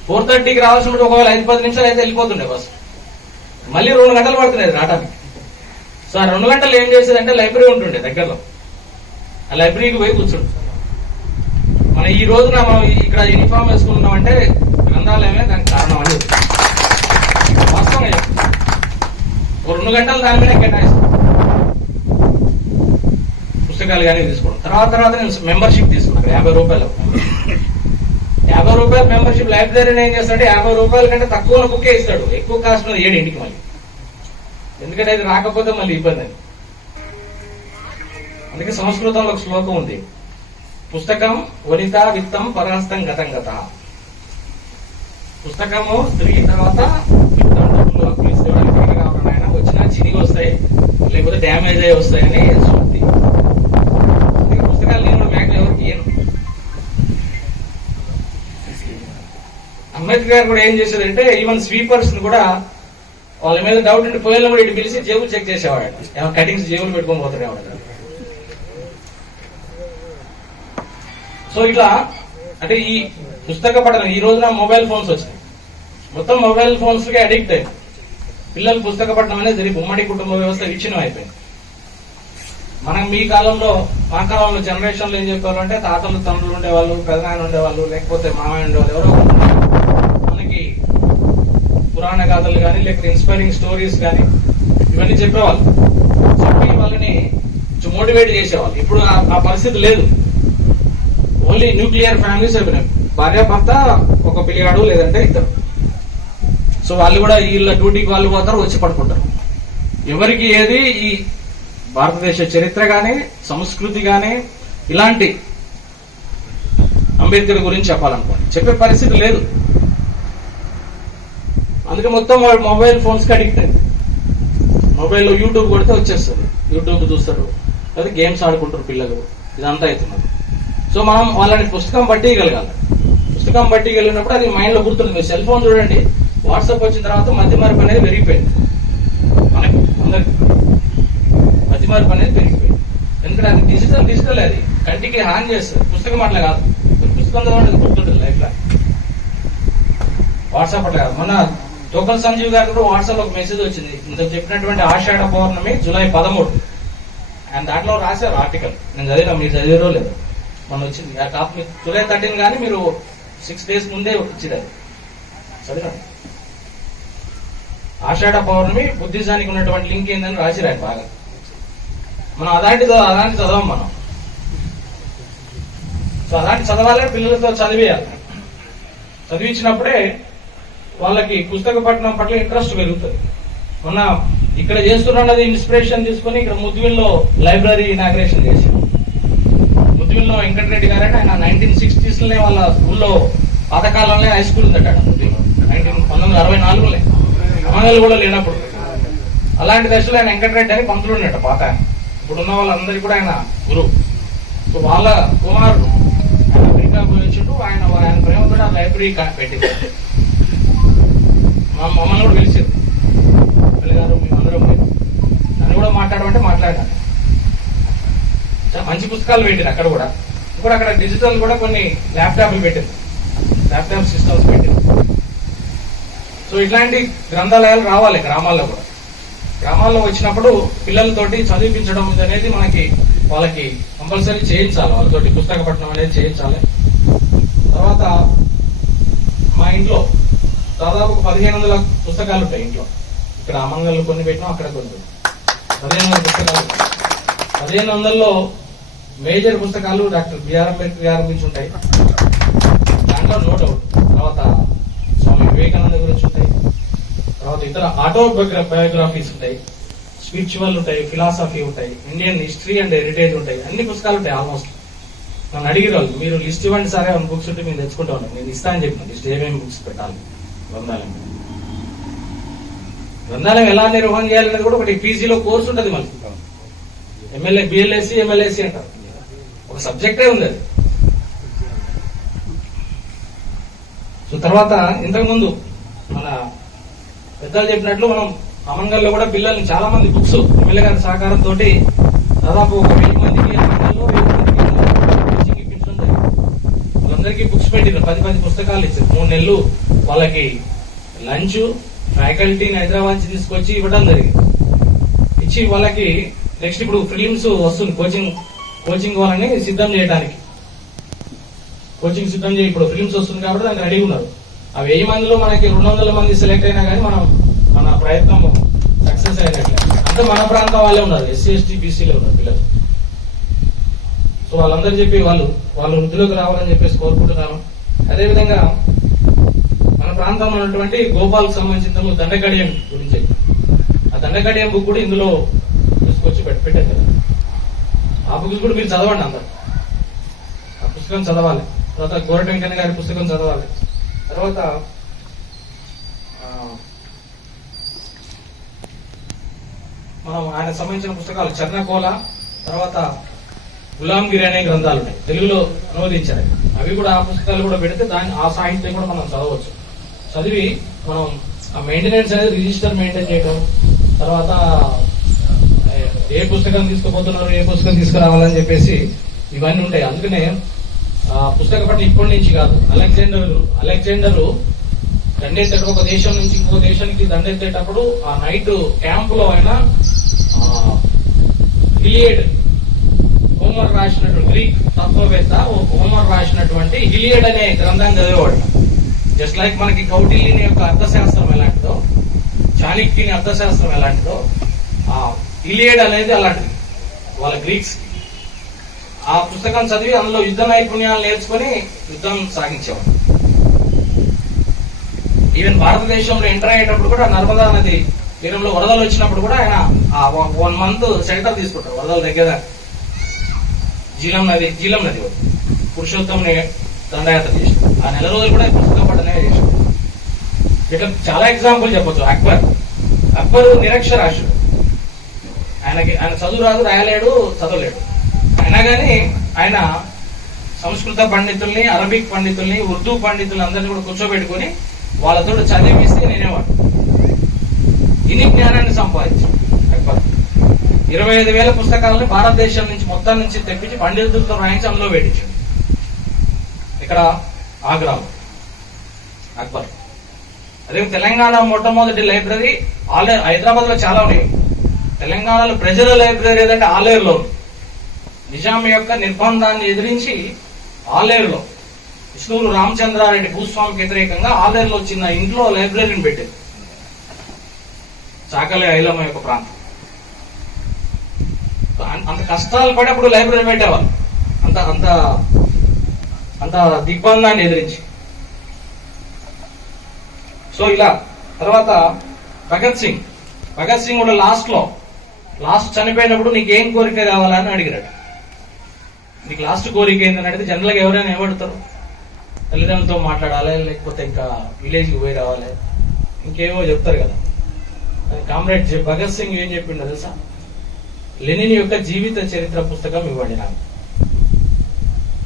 4:30కి రావాల్సి ఉంటే ఒకవేళ 5-10 నిమిషాలు అయితే వెళ్ళిపోతుండే బస్సు. మళ్ళీ 2 గంటలు పడుతుండేది రావడానికి. సో ఆ 2 గంటలు ఏం చేసేదంటే లైబ్రరీ ఉంటుండే దగ్గరలో, ఆ లైబ్రరీకి పోయి కూర్చుంటు. మనం ఈ రోజున మనం ఇక్కడ యూనిఫామ్ వేసుకుంటున్నామంటే గ్రంథాలయమే దానికి కారణం అని వాస్తవంగా ఒక 2 గంటలు దాని మీద కేటాయిస్తాం పుస్తకాలు కానీ తీసుకోవడం. తర్వాత నేను మెంబర్షిప్ తీసుకున్నాను 50 రూపాయలు. 50 రూపాయలు మెంబర్షిప్. లైబ్రరీని ఏం చేస్తాడంటే 50 రూపాయల కంటే తక్కువ బుక్కే ఇస్తాడు, ఎక్కువ కాస్ట్ మీద ఏడు ఇంటికి మళ్ళీ. ఎందుకంటే అది రాకపోతే మళ్ళీ ఇబ్బంది అని. అందుకే సంస్కృతంలో ఒక శ్లోకం ఉంది, పుస్తకం వనిత విత్తం పరహస్తం గతం గత. పుస్తకము స్త్రీ, తర్వాత విత్తం డబ్బులు అప్పులు ఇస్తే తిరిగి రావడం, ఆయన వచ్చినా చినిగి వస్తాయి లేకపోతే డ్యామేజ్ అయ్యి వస్తాయని బుద్ధి. అందుకే పుస్తకాలు నేను కూడా మ్యాక్స్ ఎవరికి ఇయ్యను. అంబేద్కర్ గారు కూడా ఏం చేసేదంటే ఈవెన్ స్వీపర్స్ కూడా వాళ్ళ మీద డౌట్ ఉంటే పోయిన కూడా ఇటు పిలిచి జేబులు చెక్ చేసేవాడు. ఏమైనా కటింగ్స్ జేబులు పెట్టుకొని పోతాడేవాడు. సో ఇట్లా అంటే ఈ పుస్తక పఠనం ఈ రోజున మొబైల్ ఫోన్స్ వచ్చినాయి. మొత్తం మొబైల్ ఫోన్స్ కి అడిక్ట్ అయ్యింది. పిల్లలు పుస్తక పఠనం అనేది జరిగి ఉమ్మడి కుటుంబ వ్యవస్థ విచ్ఛిన్నం అయిపోయింది. మనం మీ కాలంలో మా కాలంలో జనరేషన్ లో ఏం చెప్పాలంటే తాతలు తండ్రులు ఉండేవాళ్ళు, పెదనాయన ఉండేవాళ్ళు, లేకపోతే మామయ్య ఉండేవాళ్ళు, ఎవరో మనకి పురాణ గాథలు కానీ లేకపోతే ఇన్స్పైరింగ్ స్టోరీస్ కానీ ఇవన్నీ చెప్పేవాళ్ళు. చెప్పి వాళ్ళని మోటివేట్ చేసేవాళ్ళు. ఇప్పుడు ఆ పరిస్థితి లేదు. ఓన్లీ న్యూక్లియర్ ఫ్యామిలీస్ అయిపోయినాయి. భార్య భర్త, ఒక పిల్లిగాడు లేదంటే ఇద్దరు. సో వాళ్ళు కూడా వీళ్ళ డ్యూటీకి వాళ్ళు పోతారు, వచ్చి పడుకుంటారు. ఎవరికి ఏది ఈ భారతదేశ చరిత్ర గాని సంస్కృతి గాని ఇలాంటి అంబేద్కర్ గురించి చెప్పాలనుకోండి చెప్పే పరిస్థితి లేదు. అందుకే మొత్తం మొబైల్ ఫోన్స్ కి అడిక్ట్ అయింది. మొబైల్లో యూట్యూబ్ కొడితే వచ్చేస్తుంది, యూట్యూబ్ చూస్తారు, లేదా గేమ్స్ ఆడుకుంటారు పిల్లలు. ఇదంతా అవుతున్నారు. సో మనం వాళ్ళని పుస్తకం పట్టిగలగాలి. పుస్తకం పట్టిగలిగినప్పుడు అది మైండ్ లో గుర్తుంది. సెల్ ఫోన్ చూడండి, వాట్సాప్ వచ్చిన తర్వాత మధ్య మార్పు అనేది పెరిగిపోయింది. మనకి అందరికి మధ్య మార్పు అనేది పెరిగిపోయింది. ఎందుకంటే అది డిజిటల్ అది కంటికి హాని చేస్తుంది. పుస్తకం అట్లా కాదు. పుస్తకం చదవండి గుర్తుంటుంది లైఫ్ లో. వాట్సాప్ అట్లా కాదు. మన తోకల్ సంజీవ్ గారికి కూడా వాట్సాప్ ఒక మెసేజ్ వచ్చింది. ఇంతకు చెప్పినటువంటి ఆషాఢ పౌర్ణమి జూలై 13 అండ్ దాంట్లో రాశారు ఆర్టికల్. నేను చదివినా, మీరు చదివారో లేదు. మన వచ్చింది ఆ కాపీ జూలై 13 కానీ మీరు 6 days ముందే వచ్చింది. అది చదివండి. ఆషాఢ పౌర్ణమి బుద్ధిజానికి ఉన్నటువంటి లింక్ ఏందని రాసిరాడు బాగా. మనం అలాంటి చదవం మనం. సో అలాంటి చదవాలి, పిల్లలతో చదివేయాలి. చదివించినప్పుడే వాళ్ళకి పుస్తక పఠనం పట్ల ఇంట్రెస్ట్ పెరుగుతుంది. మొన్న ఇక్కడ చేస్తున్నది ఇన్స్పిరేషన్ తీసుకుని ఇక్కడ ముద్దువిల్లో లైబ్రరీ ఇనాగ్రేషన్ చేసి, ముద్దువిల్లో వెంకటరెడ్డి గారని ఆయన 1960s లోనే వాళ్ళ స్కూల్లో పాతకాలంలో హై స్కూల్ ఉందట. 1964లోనే అమలు కూడా లేనప్పుడు అలాంటి దశలో ఆయన వెంకటరెడ్డి అని పంతులు ఉన్నట్టు పాత. ఇప్పుడున్న వాళ్ళందరికీ కూడా ఆయన గురువు. సో వాళ్ళ కుమారుడు అమెరికా పోయించుంటూ ఆయన ప్రేమతో ఆ లైబ్రరీ పెట్టింది. మమ్మల్ని కూడా పిలిచారు, గారు మేమందరం పోయి నన్ను కూడా మాట్లాడమంటే మాట్లాడాను. మంచి పుస్తకాలు పెట్టింది అక్కడ కూడా. ఇప్పుడు అక్కడ డిజిటల్ కూడా కొన్ని ల్యాప్టాప్లు పెట్టింది, ల్యాప్టాప్ సిస్టమ్స్ పెట్టింది. సో ఇట్లాంటి గ్రంథాలయాలు రావాలి గ్రామాల్లో కూడా. గ్రామాల్లో వచ్చినప్పుడు పిల్లలతోటి చదివించడం అనేది మనకి వాళ్ళకి కంపల్సరీ చేయించాలి. వాళ్ళతోటి పుస్తక పఠనం అనేది చేయించాలి. తర్వాత మా ఇంట్లో దాదాపు 1500 పుస్తకాలు ఉంటాయి ఇంట్లో. ఇక్కడ అమంగళ్ళు కొన్ని పెట్టినాం, అక్కడ కొన్ని 1500 పుస్తకాలు. 1500లో మేజర్ పుస్తకాలు డాక్టర్ బిఆర్ అంబేద్కర్ గారి గురించి ఉంటాయి. దాంట్లో నో డౌట్. తర్వాత స్వామి వివేకానంద గురించి ఉంటాయి. తర్వాత ఇతర ఆటోబయోగ్రఫీస్ ఉంటాయి, స్పిరిచువల్ ఉంటాయి, ఫిలాసఫీ ఉంటాయి, ఇండియన్ హిస్టరీ అండ్ హెరిటేజ్ ఉంటాయి. అన్ని పుస్తకాలు ఉంటాయి ఆల్మోస్ట్. నన్ను అడిగిన వాళ్ళు మీరు లిస్ట్ ఇవ్వండి సరే బుక్స్ ఉంటే మీరు తెచ్చుకుంటా ఉన్నాను. నేను ఇస్తా అని చెప్పిన లిస్ట్ ఏమేమి బుక్స్ పెట్టాలి. గ్రంథాలయం గ్రంథాలయం ఎలా నిర్వహణ చేయాలనేది కూడా ఒకటి పీజీలో కోర్సు ఉంటుంది. మళ్ళీ ఎమ్మెల్యే బిఎల్ఎస్సి ఎంఎల్ఏసి అంటారు, ఒక సబ్జెక్టే ఉంది అది. సో తర్వాత ఇంతకుముందు మన పెద్దలు చెప్పినట్లు మనం అమంగల్లో కూడా పిల్లల్ని చాలా మంది బుక్స్ ఎమ్మెల్యే గారి సహకారంతో దాదాపు 1000 మందికి అమంగల్లో 1000 మందికి కోచింగ్ ఇప్పించడం జరిగింది. వాళ్ళందరికీ బుక్స్ పెట్టిన 10 పుస్తకాలు ఇచ్చారు. 3 నెలలు వాళ్ళకి లంచ్ ఫ్యాకల్టీని హైదరాబాద్ నుంచి తీసుకొచ్చి ఇవ్వడం జరిగింది. ఇచ్చి వాళ్ళకి నెక్స్ట్ ఇప్పుడు ఫిలిమ్స్ వస్తుంది, కోచింగ్ వాళ్ళని సిద్ధం చేయడానికి కోచింగ్ సిద్ధం చేయి. ఇప్పుడు ఫిలిమ్స్ వస్తుంది కాబట్టి దానికి రెడీ ఉన్నారు. ఆ 1000 మందిలో మనకి 200 మంది సెలెక్ట్ అయినా కానీ మన ప్రయత్నం సక్సెస్ అయినట్లే. అంటే మన ప్రాంతం వాళ్ళే ఉన్నారు, ఎస్సీ ఎస్టీ బీసీలో ఉన్నారు పిల్లలు. సో వాళ్ళందరూ చెప్పి వాళ్ళు వృద్ధిలోకి రావాలని చెప్పేసి కోరుకుంటున్నాను. అదేవిధంగా మన ప్రాంతంలో ఉన్నటువంటి గోపాల్కి సంబంధించిన దండకడియం గురించి, ఆ దండకడియం బుక్ కూడా ఇందులో తీసుకొచ్చి పెట్టారు కదా. ఆ బుక్స్ కూడా మీరు చదవండి, అందరు ఆ పుస్తకం చదవాలి. తర్వాత గోరటి వెంకన్న గారి పుస్తకం చదవాలి. తర్వాత మనం ఆయన సంబంధించిన పుస్తకాలు చర్నకోల, తర్వాత గులాంగిరి అనే గ్రంథాలు ఉన్నాయి, తెలుగులో అనువదించారు. అవి కూడా ఆ పుస్తకాలు కూడా పెడితే ఆ సాహిత్యం కూడా మనం చదవచ్చు. చదివి మనం ఆ మెయింటెనెన్స్ అనేది రిజిస్టర్ మెయింటైన్ చేయడం, తర్వాత ఏ పుస్తకం తీసుకుపోతున్నారు, ఏ పుస్తకం తీసుకురావాలని చెప్పేసి ఇవన్నీ ఉంటాయి. అందుకనే పుస్తక పట్ల ఇప్పటి నుంచి కాదు, అలెగ్జాండర్ దండెత్తేట ఒక దేశం నుంచి ఇంకో దేశానికి దండెత్తేటప్పుడు ఆ నైట్ క్యాంపులో ఆయన హిలియడ్, హోమర్ రాసినటువంటి గ్రీక్ తత్వవేత్త హోమర్ రాసినటువంటి హిలియడ్ అనే గ్రంథం చదివేవాడు. జస్ట్ లైక్ మనకి కౌటిల్యుని యొక్క అర్థశాస్త్రం ఎలాంటిదో, చాణక్యుని అర్థశాస్త్రం ఎలాంటిదో, ఆ హిలియడ్ అనేది అలాంటిది వాళ్ళ గ్రీక్స్. ఆ పుస్తకం చదివి అందులో యుద్ధ నైపుణ్యాలు నేర్చుకుని యుద్ధం సాగించేవాడు. ఈవెన్ భారతదేశంలో ఎంటర్ అయ్యేటప్పుడు కూడా నర్మదా నది తీరంలో వరదలు వచ్చినప్పుడు కూడా ఆయన 1 month షెల్టర్ తీసుకుంటారు. వరదల దగ్గర జీలం నది పురుషోత్తముని దండయాత్ర చేశాడు. ఆ 4 రోజులు కూడా పుస్తకం పట్టనే చేశాడు. ఇట్లా చాలా ఎగ్జాంపుల్ చెప్పొచ్చు. అక్బర్ నిరక్షరాస్యుడు, ఆయన చదువు రాదు, రాయలేడు, చదవలేడు. అయినా కానీ ఆయన సంస్కృత పండితుల్ని, అరబిక్ పండితుల్ని, ఉర్దూ పండితుల్ని అందరినీ కూడా కూర్చోబెట్టుకుని వాళ్ళతో చదివిస్తే నేనేవాడు. ఇన్ని జ్ఞానాన్ని సంపాదించాడు అక్బర్. 25,000 పుస్తకాలను భారతదేశం నుంచి మొత్తం నుంచి తెప్పించి పండితులతో రాయించి అందులో పెట్టించాడు. ఇక్కడ ఆగ్రాలో అక్బర్. అదే తెలంగాణ మొట్టమొదటి లైబ్రరీ హైదరాబాద్ లో చాలా ఉన్నాయి. తెలంగాణలో ప్రజల లైబ్రరీ ఏదంటే ఆలేరులో. నిజాం యొక్క నిర్బంధాన్ని ఎదిరించి ఆలేరులో విష్ణూరు రామచంద్రారెడ్డి భూస్వామికి వ్యతిరేకంగా ఆలేరులో చిన్న ఇంట్లో లైబ్రరీని పెట్టింది. చాకలి ఐలమ్మ యొక్క ప్రాంతం. అంత కష్టాలు పడి అప్పుడు లైబ్రరీ పెట్టేవాళ్ళు, అంత అంత అంత దిగ్బంధాన్ని ఎదిరించి. సో ఇలా తర్వాత భగత్ సింగ్ కూడా లాస్ట్ చనిపోయినప్పుడు నీకేం కోరిక కావాలని అడిగాడు. నీకు లాస్ట్ కోరిక ఏంటని అడిగితే జనరల్ గా ఎవరైనా ఏమడుతారు, తల్లిదండ్రులతో మాట్లాడాలి, లేకపోతే ఇంకా విలేజ్కి పోయి రావాలి, ఇంకేమో చెప్తారు కదా. కామ్రేడ్ భగత్ సింగ్ ఏం చెప్పిండో తెలుసా? లెనిన్ యొక్క జీవిత చరిత్ర పుస్తకం ఇవ్వండి నాకు,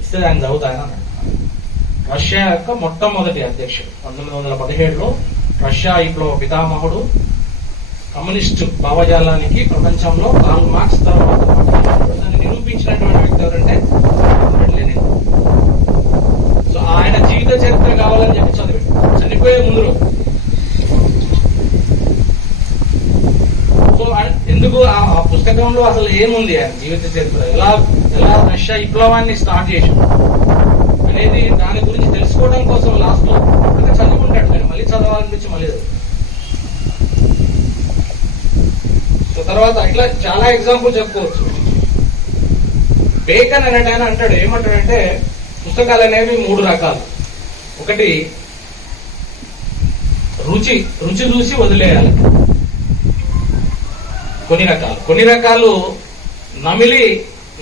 ఇస్తే ఆయన చదువుతాయని అన్నాడు. రష్యా యొక్క మొట్టమొదటి అధ్యక్షుడు 1917లో రష్యా విప్లవ పితామహుడు, కమ్యూనిస్టు భావజాలానికి ప్రపంచంలో కార్ల్ మార్క్స్ తర్వాత దాన్ని నిరూపించినటువంటి వ్యక్తి ఎవరంటే లెనిన్. సో ఆయన జీవిత చరిత్ర కావాలని చెప్పి చదివాడు చనిపోయే ముందు. సో ఎందుకు ఆ పుస్తకంలో అసలు ఏముంది ఆయన జీవిత చరిత్ర, ఎలా రష్యా విప్లవాన్ని స్టార్ట్ చేశాడు అనేది దాని గురించి తెలుసుకోవడం కోసం లాస్ట్ లో అంటే చదువుకుంటాడు. కానీ మళ్ళీ చదవాలనిపించి మళ్ళీ సో తర్వాత ఇట్లా చాలా ఎగ్జాంపుల్ చెప్పుకోవచ్చు. బేకన్ అనేట ఆయన అంటాడు, ఏమంటాడంటే పుస్తకాలు అనేవి 3 రకాలు. ఒకటి రుచి చూసి వదిలేయాలి, కొన్ని రకాలు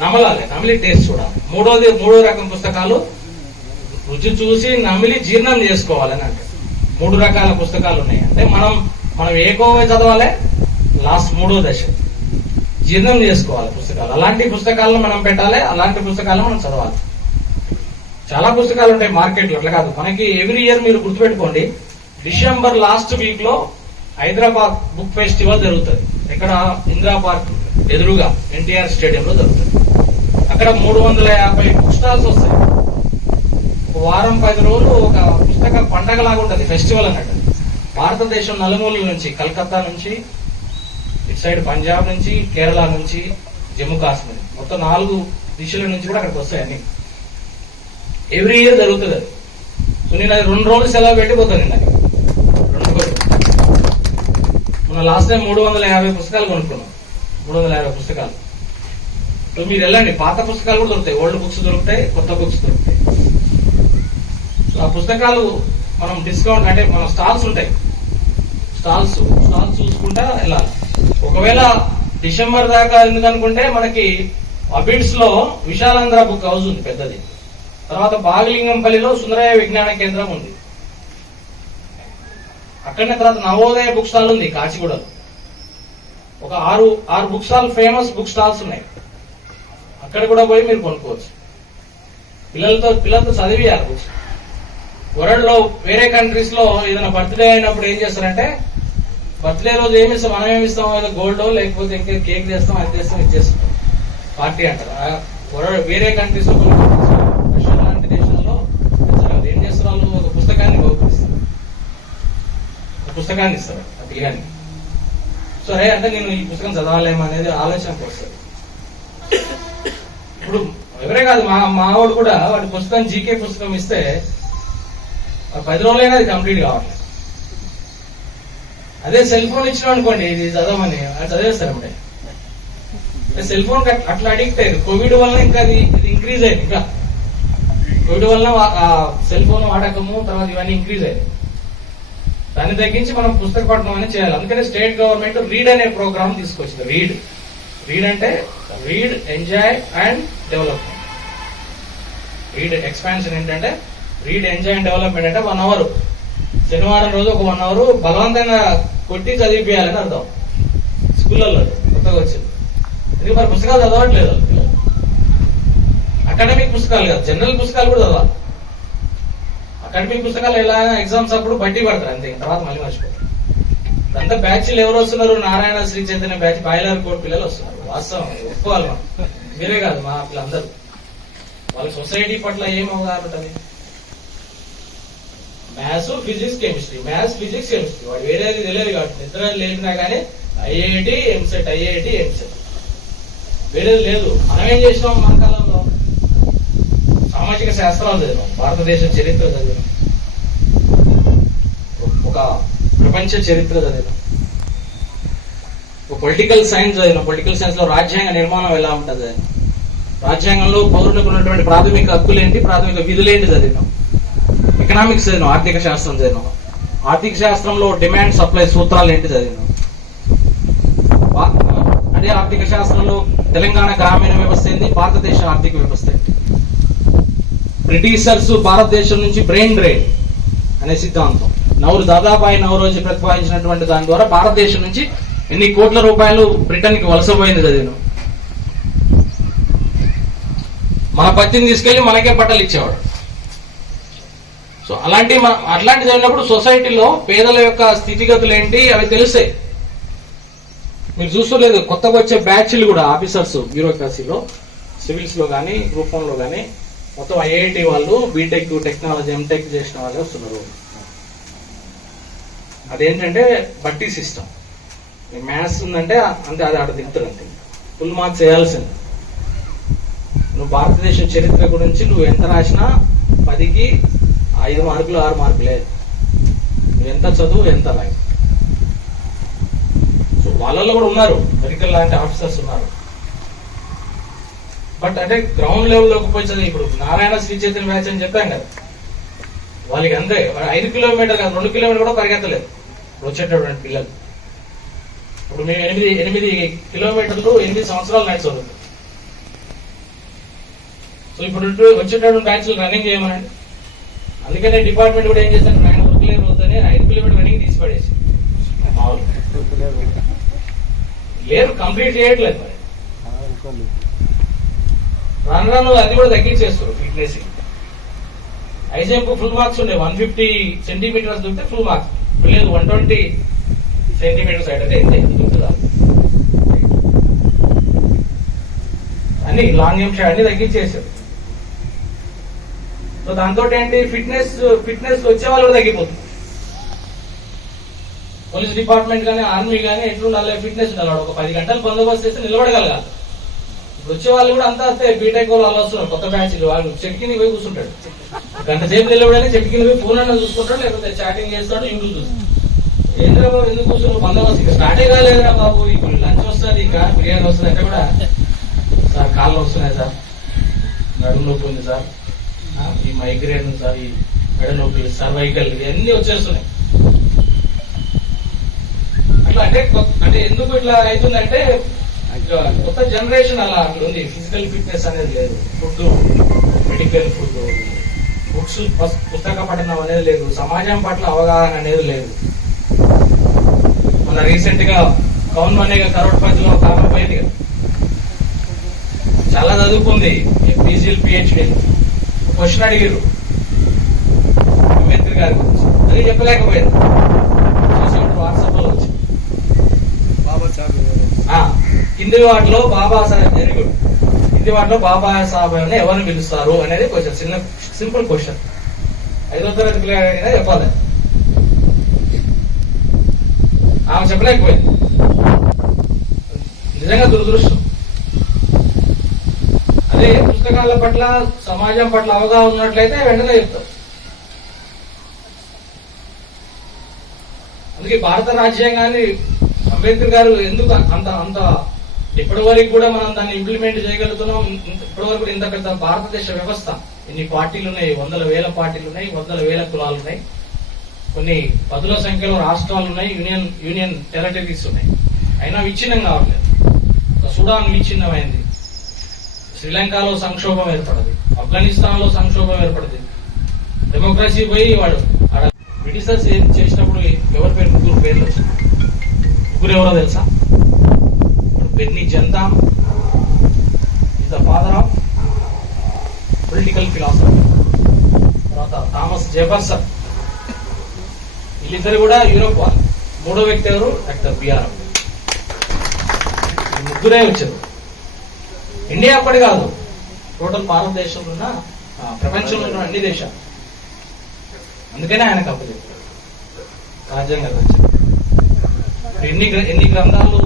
నమలాలి టేస్ట్ చూడాలి. మూడో రకం పుస్తకాలు రుచి చూసి నమిలి జీర్ణం చేసుకోవాలని అంటే 3 రకాల పుస్తకాలు ఉన్నాయి. అంటే మనం ఏకోగా చదవాలి, లాస్ట్ 3వ దశ జీర్ణం చేసుకోవాలి పుస్తకాలు. అలాంటి పుస్తకాలను మనం పెట్టాలి, అలాంటి పుస్తకాలను మనం చదవాలి. చాలా పుస్తకాలు ఉంటాయి మార్కెట్లో, అట్లా కాదు. మనకి ఎవ్రీ ఇయర్ మీరు గుర్తుపెట్టుకోండి, డిసెంబర్ లాస్ట్ వీక్ లో హైదరాబాద్ బుక్ ఫెస్టివల్ జరుగుతుంది. ఇక్కడ ఇందిరా పార్క్ ఎదురుగా ఎన్టీఆర్ స్టేడియంలో జరుగుతుంది. అక్కడ 350 బుక్ స్టాల్స్ వస్తాయి. ఒక వారం 10 రోజులు ఒక పుస్తక పండగ లాగా ఉంటుంది, ఫెస్టివల్ అన్నట్టు. భారతదేశం నలుమూలల నుంచి, కలకత్తా నుంచి, ఇటు సైడ్ పంజాబ్ నుంచి, కేరళ నుంచి, జమ్మూ కాశ్మీర్, మొత్తం 4 దిశల నుంచి కూడా అక్కడికి వస్తాయి అన్ని. ఎవ్రీ ఇయర్ జరుగుతుంది అది. సో నేను అది 2 రోజులు సెలవు పెట్టిపోతాను. నేను 2 రోజులు మన లాస్ట్ టైం 350 పుస్తకాలు కొనుక్కున్నాం. 350 పుస్తకాలు. సో మీరు వెళ్ళండి, పాత పుస్తకాలు కూడా దొరుకుతాయి, ఓల్డ్ బుక్స్ దొరుకుతాయి, కొత్త బుక్స్ దొరుకుతాయి. సో ఆ పుస్తకాలు మనం డిస్కౌంట్ అంటే మన స్టాల్స్ ఉంటాయి, స్టాల్స్ చూసుకుంటా వెళ్ళాలి. ఒకవేళ డిసెంబర్ దాకా ఎందుకనుకుంటే మనకి అబిడ్స్ లో విశాలాంధ్ర బుక్ హౌస్ ఉంది పెద్దది. తర్వాత బాగలింగంపల్లిలో సుందరయ్య విజ్ఞాన కేంద్రం ఉంది. అక్కడనే తర్వాత నవోదయ బుక్ స్టాల్ ఉంది కాచిగూడలో. ఒక 6 book stall, famous book stalls ఉన్నాయి. అక్కడ కూడా పోయి మీరు కొనుక్కోవచ్చు. పిల్లలతో చదివియాలి. వరల్డ్ లో వేరే కంట్రీస్ లో ఏదైనా బర్త్డే అయినప్పుడు ఏం చేస్తారంటే, బర్త్డే రోజు ఏమి ఇస్తాం, మనం ఏమి ఇస్తాం, ఏదో గోల్డ్ లేకపోతే ఇంకా కేక్ చేస్తాం, అది చేస్తాం, ఇది చేస్తాం, పార్టీ అంటారు. వేరే కంట్రీస్ లో రష్యా లాంటి దేశాల్లో ఏం చేస్తారు, వాళ్ళు ఒక పుస్తకాన్ని బహుకరిస్తారు, ఒక పుస్తకాన్ని ఇస్తారు ఆ పిల్లగానికి. సో అంటే నేను ఈ పుస్తకం చదవాలేమో అనేది ఆలోచనకు వస్తుంది. ఇప్పుడు ఎవరే కాదు, మావాడు కూడా వాడి పుస్తకం జీకే పుస్తకం ఇస్తే 10 రోజులైనా అది కంప్లీట్ కావట్లేదు. అదే సెల్ ఫోన్ ఇచ్చినాం అనుకోండి, ఇది చదవమని అది చదివేస్తారు. సెల్ ఫోన్ అట్లా అడిక్ట్ అయ్యారు. కోవిడ్ వల్ల ఇంకా అది ఇంక్రీజ్ అయింది. ఇంకా కోవిడ్ వల్ల సెల్ ఫోన్ వాడకము తర్వాత ఇవన్నీ ఇంక్రీజ్ అయ్యాయి. దాన్ని తగ్గించి మనం పుస్తక పఠనం అనేది చేయాలి. అందుకనే స్టేట్ గవర్నమెంట్ రీడ్ అనే ప్రోగ్రామ్ తీసుకొచ్చింది. రీడ్ అంటే read, enjoy and development. Read expansion ఏంటంటే రీడ్, ఎంజాయ్ అండ్ డెవలప్మెంట్ అంటే 1 hour శనివారం రోజు ఒక 1 hour బలవంతంగా కొట్టి చదివిపియాలని అర్థం. స్కూళ్ళల్లో కొత్తగా వచ్చింది. ఎందుకు మరి పుస్తకాలు చదవట్లేదు. అకాడమిక్ పుస్తకాలు కాదు, జనరల్ పుస్తకాలు కూడా చదవాలి. అకాడమిక్ పుస్తకాలు ఎలా ఎగ్జామ్స్ అప్పుడు బట్టి పడతారు అంతే, తర్వాత మళ్ళీ మర్చిపోతారు. అంతా బ్యాచ్లు ఎవరు వస్తున్నారు, నారాయణ శ్రీ చైతన్య బ్యాచ్, బాయిలర్ కోట్ పిల్లలు వస్తున్నారు. వాస్తవం ఒప్పుకోవాలి మనం, మీరే కాదు మా పిల్లలందరూ. వాళ్ళకి సొసైటీ పట్ల ఏం అవగాహన ఉంటుంది? Maths, physics, chemistry, maths, physics, chemistry. వాడు వేరేది తెలియదు కాబట్టి నిద్ర లేపినా కానీ ఐఐటి, ఎంసెట్, ఐఐటి, ఎంసెట్, వేరేది లేదు. మనం ఏం చేసినాం మన కాలంలో? సామాజిక శాస్త్రాలు చదివాం, భారతదేశ చరిత్ర చదివాం, ఒక ప్రపంచ చరిత్ర చదివాం, ఒక పొలిటికల్ సైన్స్ చదివాం. పొలిటికల్ సైన్స్ లో రాజ్యాంగ నిర్మాణం ఎలా ఉంటుంది, రాజ్యాంగంలో పౌరులకు ఉన్నటువంటి ప్రాథమిక హక్కులు ఏంటి, ప్రాథమిక విధులు ఏంటి చదివినాం. ఎకనామిక్స్ చదివినాం, ఆర్థిక శాస్త్రం చదివినాం. ఆర్థిక శాస్త్రంలో డిమాండ్ సప్లై సూత్రాలు ఏంటి చదివినాం. అదే ఆర్థిక శాస్త్రంలో తెలంగాణ గ్రామీణ వ్యవస్థ ఏంది, భారతదేశ ఆర్థిక వ్యవస్థ ఏంటి. బ్రిటిషర్స్ భారతదేశం నుంచి బ్రెయిన్ డ్రైన్ అనే సిద్ధాంతం, దాదాబాయి నౌరోజీ ప్రతిపాదించినటువంటి దాని ద్వారా భారతదేశం నుంచి ఎన్ని కోట్ల రూపాయలు బ్రిటన్ కి వలసపోయింది చదివినాం. మన పత్తిని తీసుకెళ్లి మనకే బట్టలు ఇచ్చేవాడు. సో అట్లాంటి చదివినప్పుడు సొసైటీలో పేదల యొక్క స్థితిగతులు ఏంటి అవి తెలుస్తాయి. మీరు చూసుకోలేదు, కొత్తగా వచ్చే బ్యాచ్లు కూడా ఆఫీసర్స్ బ్యూరోక్రసీలో, సివిల్స్ లో కానీ, గ్రూప్ 1 లో కానీ మొత్తం ఐఐటి వాళ్ళు, బీటెక్, టెక్నాలజీ, ఎంటెక్ చేసిన వాళ్ళే వస్తున్నారు. అదేంటంటే బట్టి సిస్టమ్. మ్యాథ్స్ ఉందంటే అంతే, అది ఆడ దిగుతారు అంతే, ఫుల్ మార్క్స్ వేయాల్సింది. నువ్వు భారతదేశ చరిత్ర గురించి నువ్వు ఎంత రాసినా 10కి 5 మార్కులు 6 మార్కులే. నువ్వు ఎంత చదువు ఎంత రాయి. సో వాళ్ళలో కూడా ఉన్నారు, మెడికల్ లాంటి ఆఫీసర్స్ ఉన్నారు. బట్ అంటే గ్రౌండ్ లెవెల్లోకి పోయి చదివి, ఇప్పుడు నారాయణ శ్రీ చైతన్య బ్యాచ్ అని చెప్పాం కదా, వాళ్ళకి అంతే 5 కిలోమీటర్ కాదు 2 కిలోమీటర్ కూడా పరిగెత్తలేదు ఇప్పుడు వచ్చేటటువంటి పిల్లలు. ఇప్పుడు మేము 8 కిలోమీటర్లు 8 సంవత్సరాలు నడిచి చదువుతాం. సో ఇప్పుడు వచ్చేటటువంటి బ్యాచ్లు రన్నింగ్ చేయమనండి. అందుకనే డిపార్ట్మెంట్ కూడా ఏం చేస్తాను, ఆయన వర్క్లేరు వద్దని 5 కిలోమీటర్ రన్నింగ్ తీసి పడేసి మామూలు లేరు, కంప్లీట్ చేయట్లేదు. మరి రాను అది కూడా తగ్గించేస్తారు. ఫిట్నెస్ ఐజంప్ ఫుల్ మార్క్స్ ఉండే 150 సెంటీమీటర్స్ దొరికితే ఫుల్ మార్క్స్, లేదు 120 సెంటీమీటర్స్ అయితే ఎంత దొరుకుతుందా. అన్ని లాంగ్ జంప్ అన్ని తగ్గించేసారు. సో దాంతో ఏంటి, ఫిట్నెస్ వచ్చే వాళ్ళు కూడా తగ్గిపోతుంది. పోలీస్ డిపార్ట్మెంట్ కానీ, ఆర్మీ కానీ ఎట్లుండాలి, ఫిట్నెస్ ఉండాలి. ఒక 10 గంటలు బందోబస్తు చేస్తే నిలబడగలగాలి. ఇప్పుడు వచ్చే వాళ్ళు కూడా అంతా వస్తే బీటెక్ వాళ్ళు అలా వస్తున్నారు, కొత్త బ్యాచ్లు. వాళ్ళు చెట్టుకిని పోయి కూర్చుంటాడు, గంట సేపు నిలబడని చెట్టుకిని పోయి ఫోన్ అన్న చూసుకుంటాడు, లేకపోతే చాటింగ్ చేస్తాడు, యూట్యూబ్ చూస్తాడు. ఎందుకు కూర్చున్నారు, బందోబస్తు ఇక స్టార్టే కాలేదురా బాబు, ఇప్పుడు లంచ్ వస్తుంది, ఇంకా బిర్యానీ వస్తుంది అంటే కూడా, సార్ కాళ్ళు వస్తున్నాయి సార్, నడుము నొప్పి ఉంది సార్, ఈ మైగ్రేన్ ఉంది సార్, ఈ మెడ నొప్పి, సర్వైకల్, ఇవన్నీ వచ్చేస్తున్నాయి. అట్లా అంటే ఎందుకు ఇట్లా అవుతుందంటే, కొత్త జనరేషన్ అలా అక్కడ ఉంది. ఫిజికల్ ఫిట్నెస్ అనేది లేదు, ఫుడ్, మెడికల్ ఫుడ్, బుక్స్, పుస్తక పఠనం అనేది లేదు, సమాజం పట్ల అవగాహన అనేది లేదు. మన రీసెంట్ గా కౌన్ బనేగా కరోడ్పతిలో కాలం పోయింది కదా, చాలా చదువుకుంది, పీజీలు పిహెచ్డీ. క్వశ్చన్ అడిగారు అంబేద్కర్ గారి గురించి, అది చెప్పలేకపోయింది. వాట్సాప్ లో వచ్చి కింది వాటిలో బాబా సాహెబ్, వెరీ గుడ్, కింది వాటిలో బాబా సాహెబ్ అని ఎవరిని పిలుస్తారు అనేది కొంచెం సింపుల్ క్వశ్చన్. 5వ తరగతి పిల్లగా చెప్పాలి. ఆమె చెప్పలేకపోయింది. నిజంగా దురదృష్టం. అదే పుస్తకాల పట్ల, సమాజం పట్ల అవగాహన ఉన్నట్లయితే వెంటనే చెప్తాం. అందుకే భారత రాజ్యాంగాన్ని అంబేద్కర్ గారు ఎందుకు అంత ఇప్పటి వరకు కూడా మనం దాన్ని ఇంప్లిమెంట్ చేయగలుగుతున్నాం. ఇప్పటి వరకు ఇంత పెద్ద భారతదేశ వ్యవస్థ, ఇన్ని పార్టీలు ఉన్నాయి, వందల వేల పార్టీలు ఉన్నాయి, వందల వేల కులాలు ఉన్నాయి, కొన్ని పదుల సంఖ్యలో రాష్ట్రాలు ఉన్నాయి, యూనియన్ టెరిటరీస్ ఉన్నాయి. అయినా విచ్ఛిన్నం కావట్లేదు. సుడాన్ విచ్ఛిన్నమైంది, శ్రీలంకలో సంక్షోభం ఏర్పడింది, ఆఫ్ఘనిస్తాన్ లో సంక్షోభం ఏర్పడింది. డెమోక్రసీ పోయి వాడు బ్రిటిషర్స్ ఏం చేసినప్పుడు ఎవరి పేరు, ముగ్గురు పేర్లు వచ్చింది. ముగ్గురు ఎవరో తెలుసా? Bentham is the father of political philosophy. తర్వాత థామస్ జెఫర్సన్, వీళ్ళిద్దరు కూడా యూరోప్ వాళ్ళు. మూడో వ్యక్తి ఎవరు? Doctor BR. ముగ్గురే వచ్చారు. ఇండియా అప్పటి కాదు, టోటల్ భారతదేశంలో ఉన్న, ప్రపంచంలో ఉన్న అన్ని దేశాలు. అందుకనే ఆయనకు అప్పు చెప్పారు రాజ్యాంగం వచ్చింది. ఎన్ని గ్రంథాలు,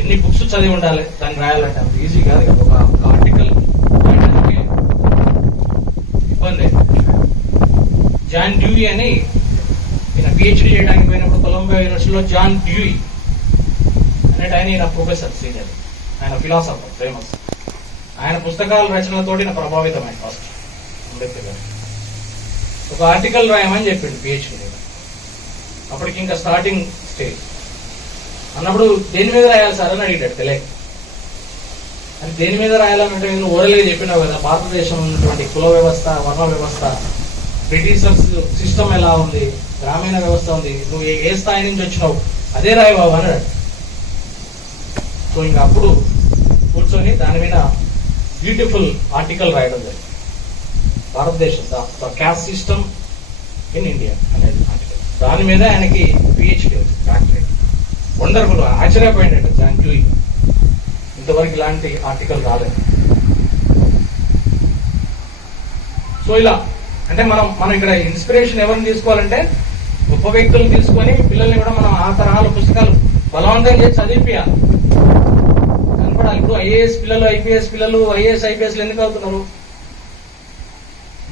ఎన్ని బుక్స్ చదివి ఉండాలి దాన్ని రాయాలంటే అంత ఈజీ కాదు కదా. ఒక ఆర్టికల్ ఇబ్బంది. జాన్ డ్యూయి అని ఈయన పిహెచ్డీ చేయడానికి పోయినప్పుడు కొలంబియా యూనివర్సిటీలో జాన్ డ్యూయి అనేట ఆయన ప్రొఫెసర్ సీనియర్, ఆయన ఫిలాసఫర్ ఫేమస్. ఆయన పుస్తకాల రచనలతోటి నా ప్రభావితమైన ఫస్ట్ అంబేద్కర్ గారు. ఒక ఆర్టికల్ రాయమని చెప్పిండు పిహెచ్డీ. అప్పటికి ఇంకా స్టార్టింగ్ స్టేజ్. అన్నప్పుడు దేని మీద రాయాలి సార్ అని అడిగాడు. తెలియక అని దేని మీద రాయాలంటే, నువ్వు ఓరల్గా చెప్పినావు కదా, భారతదేశంలో ఉన్నటువంటి కుల వ్యవస్థ, వర్ణ వ్యవస్థ, బ్రిటిషర్స్ సిస్టమ్ ఎలా ఉంది, గ్రామీణ వ్యవస్థ ఉంది, నువ్వు ఏ స్థాయి నుంచి వచ్చినావు అదే రాయి బాబు అన్నాడు. సో ఇంకా అప్పుడు కూర్చొని దాని మీద బ్యూటిఫుల్ ఆర్టికల్ రాయడం జరిగింది. భారతదేశం the cast system in India అనేది ఆర్టికల్. దాని మీద ఆయనకి పిహెచ్డీ వచ్చింది, డాక్టరేట్. వండర్ఫుల్, ఆశ్చర్యపోయినట్టు జాన్ డ్యూయి, ఇంతవరకు ఇలాంటి ఆర్టికల్ రాలేదు. సో ఇలా అంటే మనం ఇక్కడ ఇన్స్పిరేషన్ ఎవరిని తీసుకోవాలంటే, గొప్ప వ్యక్తులను తీసుకొని పిల్లల్ని కూడా మనం ఆ తరహాల పుస్తకాలు బలవంతం చేసి చదివిపియాలి, కనపడాలి. ఇప్పుడు ఐఏఎస్ పిల్లలు, ఐపీఎస్ పిల్లలు, ఐఏఎస్ ఐపీఎస్లు ఎందుకు అవుతున్నారు?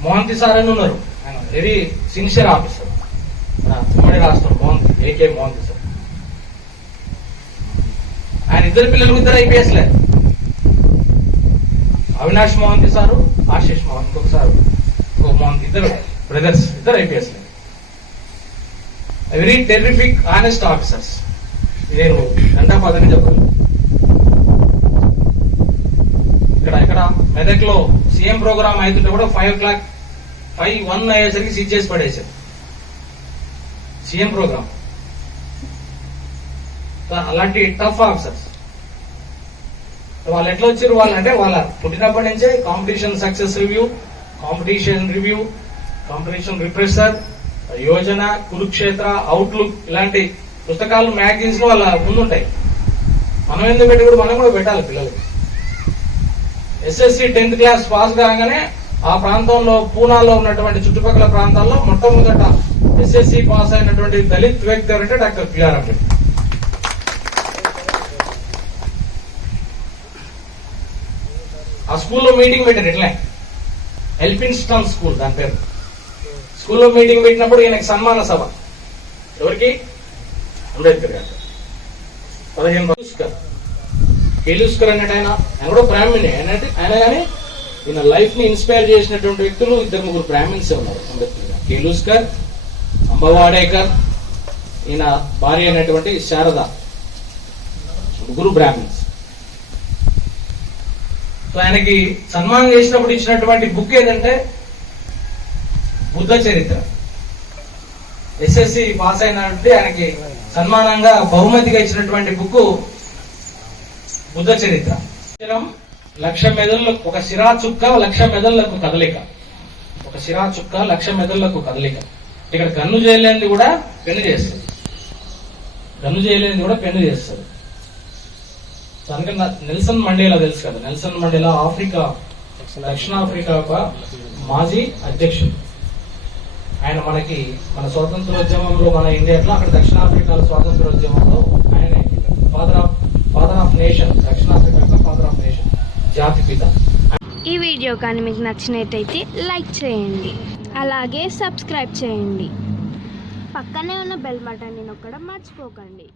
మోహంతి సార్ అని ఉన్నారు, ఆయన వెరీ సిన్సియర్ ఆఫీసర్, ఉమ్మడి రాష్ట్రం మోహంతి, ఏకే మోహంతి సార్. ఆయన ఇద్దరు పిల్లలు, ఇద్దరు ఐపీఎస్లే. అవినాష్ మోహంతి సారు, ఆశీష్ మోహన్, ఇంకొకసారి మోహంతి, ఇద్దరు బ్రదర్స్, ఇద్దరు ఐపీఎస్లే. Very terrific honest officers. నేను గంటాపదని చెప్పాను. ఇక్కడ మెదక్ లో సీఎం ప్రోగ్రామ్ అవుతుంటే కూడా 5:01 అయ్యేసరికి సిట్ చేసి పడేసారు సీఎం ప్రోగ్రామ్. అలాంటి టఫ్ ఆఫీసర్స్. వాళ్ళు ఎట్లా వచ్చారు? వాళ్ళంటే వాళ్ళ పుట్టినప్పటి నుంచే competition success review, competition repressor, Yojana, Kurukshetra, outlook ఇలాంటి పుస్తకాలు మ్యాగజైన్స్ లో వాళ్ళ ముందుంటాయి. మనం ఎందుకు పెట్టి కూడా మనం కూడా పెట్టాలి పిల్లలకి. ఎస్ఎస్సి 10th క్లాస్ పాస్ కాగానే ఆ ప్రాంతంలో, పూనాలో ఉన్నటువంటి చుట్టుపక్కల ప్రాంతాల్లో మొట్టమొదట ఎస్ఎస్సి పాస్ అయినటువంటి దళిత్ వ్యక్తి ఎవరంటే డాక్టర్ బిఆర్ అంబేద్కర్. ఆ స్కూల్లో మీటింగ్ పెట్టారు. ఇట్లా ఎల్ఫిన్స్టన్ స్కూల్ దాని పేరు. స్కూల్లో మీటింగ్ పెట్టినప్పుడు ఈయనకి సన్మాన సభ. ఎవరికి? అంబేద్కర్ గారు. 15 కేలుస్కర్ అన్నట్టు ఆయన కూడా బ్రాహ్మణే. ఆయన కానీ ఈయన లైఫ్ ని ఇన్స్పైర్ చేసినటువంటి వ్యక్తులు 2-3 బ్రాహ్మణ్స్ ఉన్నారు అంబేద్కర్ గారు. కేలుస్కర్, అంబవాడేకర్, ఈయన భార్య అయినటువంటి శారద, ముగ్గురు బ్రాహ్మణ్స్. సో ఆయనకి సన్మానం చేసినప్పుడు ఇచ్చినటువంటి బుక్ ఏదంటే బుద్ధ చరిత్ర. ఎస్ఎస్సి పాస్ అయినటువంటి ఆయనకి సన్మానంగా బహుమతిగా ఇచ్చినటువంటి బుక్ బుద్ధ చరిత్ర. లక్ష మెదళ్లకు ఒక సిరా చుక్క 1,00,000 మెదళ్లకు కదలిక. ఒక సిరా చుక్క 1,00,000 మెదళ్లకు కదలిక. ఇక్కడ గన్ను చేయలేనిది కూడా పెన్ను చేస్తుంది. గన్ను చేయలేనిది కూడా పెన్ను చేస్తుంది. అందుకని నెల్సన్ మండేలా తెలుసు కదా, నెల్సన్ మండేలా దక్షిణాఫ్రికా యొక్క మాజీ అధ్యక్షుడు. ఆయన మన స్వాతంత్రోద్యమంలో మన ఇండియాలో అక్కడ దక్షిణాఫ్రికాలో స్వాతంత్రోద్యమంలో ఆయన ఫాదర్ ఆఫ్ నేషన్, దక్షిణాఫ్రికా ఫాదర్ ఆఫ్ నేషన్, జాతిపిత. ఈ వీడియో కానీ మీకు నచ్చినట్టయితే లైక్ చేయండి, అలాగే సబ్స్క్రైబ్ చేయండి. పక్కనే ఉన్న బెల్ బటన్ని నొక్కడం మర్చిపోకండి.